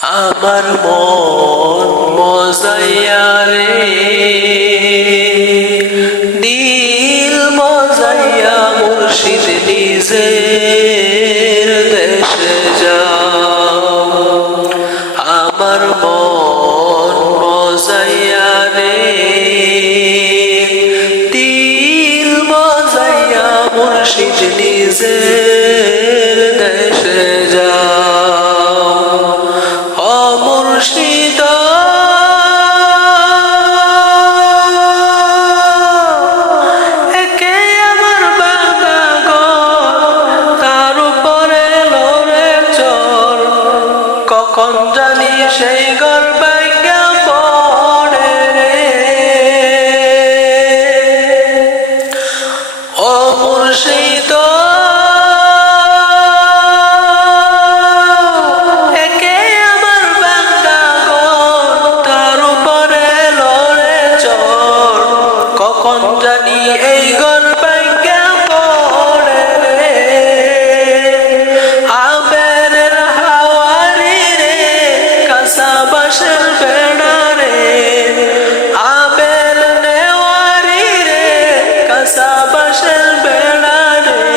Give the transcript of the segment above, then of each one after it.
আমার মন মজাইয়া রে, দিল মজাইয়া মুর্শিদ নিজের দেশে যাও। আমার মন মজাইয়া রে, দিল মজাইয়া মুর্শিদ নিজের দেশে যাও। ও মুর্শিদ একে আমার বাঁকা ঘর, তার উপরে লড়ে চর, কখন জানি সেই ঘর ভাঙা পড়ে রে। ও মুর্শিদ একে আমার বাঁকা ঘর, তার উপরে লড়ে চর, কখন জানি এই ঘর ভাঙা পড়ে রে। আবেরের হাওয়ারি রে, কাঁচা বাঁশের বেড়া রে, আবের নেওয়ারি রে, কাঁচা বাঁশের বেড়া রে,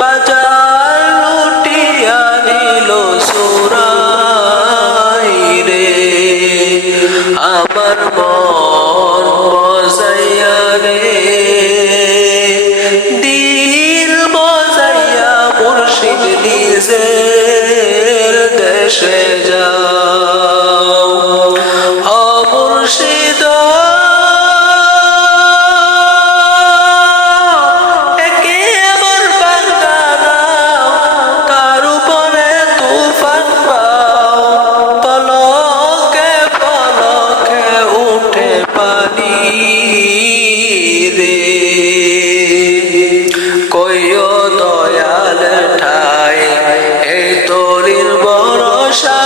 বাজার লুটিয়া নিল সুরাই রে। আমার মন মজাইয়া রে, দিল মজাইয়া মুর্শিদ নিজের দেশে যাও। ও মুর্শিদ একে আমার বাঁকা নাও, তার উপরে তুফান পাও, পলকে পলকে উঠে পানি রে। কইও দয়াল ঠাই এই তরির ভরসা